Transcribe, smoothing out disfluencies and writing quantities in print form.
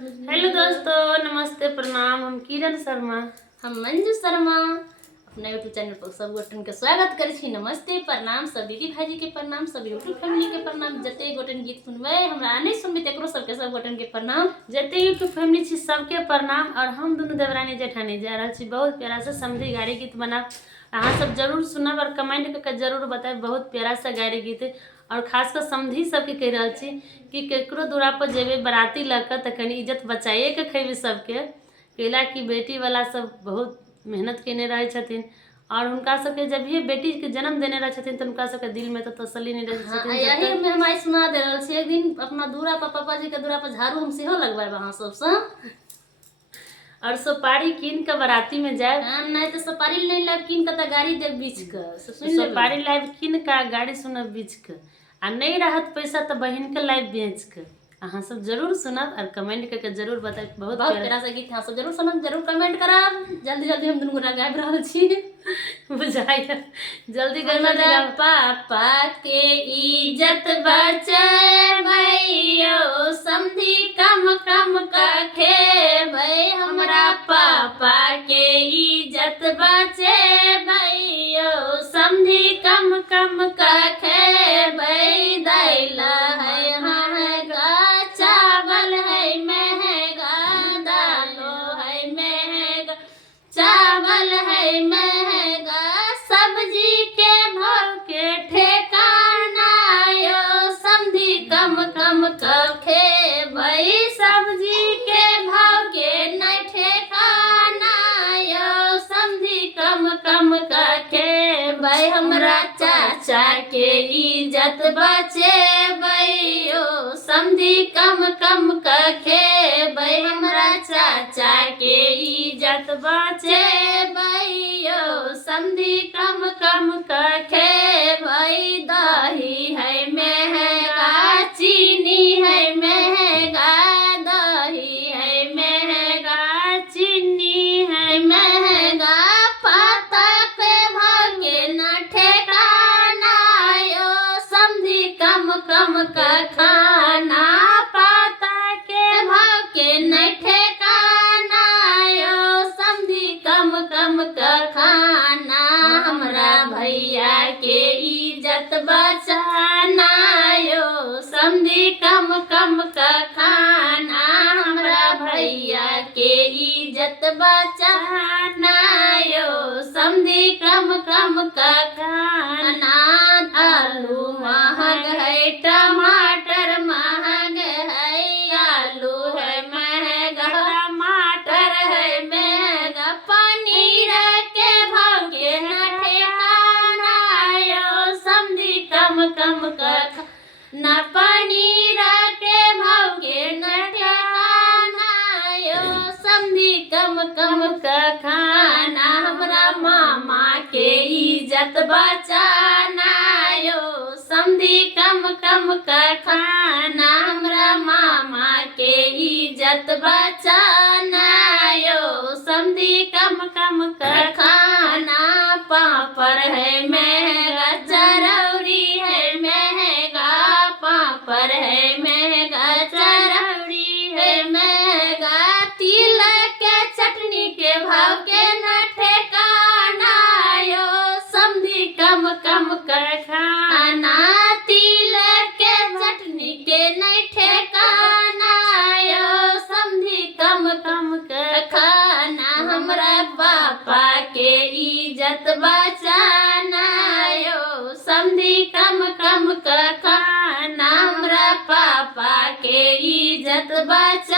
Hello दोस्तों, नमस्ते, प्रणाम। हम किरण शर्मा, हम मंजू शर्मा अपना यूट्यूब चैनल पर सब गोटन के स्वागत करे छी। नमस्ते, प्रणाम, सब दीदी भाजी के प्रणाम, सब यूट्यूब फैमिली के प्रणाम। जते गोटन गीत सुनबे हमरा नहीं सुनबे तकरो सबके सब गोटन के प्रणाम। जते यूट्यूब फैमिली छी सबके प्रणाम। और हम दोनों देवरानी जेठानी जा रहा छी बहुत प्यारा सा समधी गाड़ी गीत बना। अहाँ सब जरूर सुनब और कमेंट करके जरूर बताएब। बहुत प्यारा सा गाड़ी गीत और खास कर समधी सबके कह रहा छी कि केकरो दूरा पर जेबे बराती लग तो कनी इज्जत बचाइए के खेबे सबके, कैला कि बेटी वाला सब बहुत मेहनत केने रहे छथिन और उनका सबके जब ये बेटी के जन्म देने रहे छथिन तो उनका सबके दिल में तो तसल्ली नहीं रहे छथिन। यही में हम आई सुना दे रहल छी। एक दिन अपना दूरा पर पापा जी के दूरा पर झाड़ू हम सेहो लगवाए वहां सबसे और सुपारी कीन के बराती में जाए। नहीं तो सुपारी नहीं लाइव कीन के गाड़ी दे बीच के सुपारी लाइव कीन के गाड़ी सुनब बीच के आ नहीं रहत पैसा तो बहन के लाइव बेच के। अहाँ सब जरूर सुनब और कमेंट करके जरूर बताएब। बहुत प्यारा सा गीत सब जरूर सुनब, जरूर कमेंट करब। जल्दी जल्दी हम दुनू गाबि रहल छी बुझाइए जल्दी हमारा पापा के इज्जत बचाइयो समधी कम कम कखेबै। हमरा पापा के इज्जत बचाइयो समधी कम कम कखेबै। दैला है महंगा चावल है महंगा, दालो है महंगा चावल है महंगा, सब्जी के भाव के ठेकाना यो समधी कम कम खेबै। सब्जी के भाव के नहीं ठेकाना यो समधी कम कम खेबै। हमरा चाचा के इज्जत बचेबै यो समधी कम कम खेबै। हमरा चाचा के इज्जत बचेबै यो समधी कम कम खेबै। दही है महंगा चीनी है महंगा, दही है महंगा चीनी है महंगा, पत्ता के भाव के न ठेकाना यो समधी कम कम खाना। पत्ता के भाव के नहीं ठेकाना यो समधी कम कम खाना। हमरा भैया के इज्जत बचाना यो समधी कम कम खाना। हमरा भैया के इज्जत बचाना यो समधी कम कम खाना। आलू महंग है टमाटर महंग है, आलू है महंगा टमाटर है महंगा, पनीर के भाव के न ठेकाना यो समधी कम कम न पनीर के भाव के न ठेकाना यो समधी कम कम खाना। हमरा मामा के इज्जत बचाना यो समधी कम कम खाना। हमरा मामा के इज्जत बचाना यो समधी कम कम खाना। पापड़ है महंगा चरौरी है महंगा, पापड़ है महंगा चरौरी है महंगा, तिल के चटनी के भाव के न ठेकाना यो समधी कम कम खाना। तिल के चटनी के नहीं ठेकाना यो समधी कम कम खाना। हमरा पापा के इज्जत बचाना यो समधी कम कम खाना। हमरा पापा के इज्जत बचा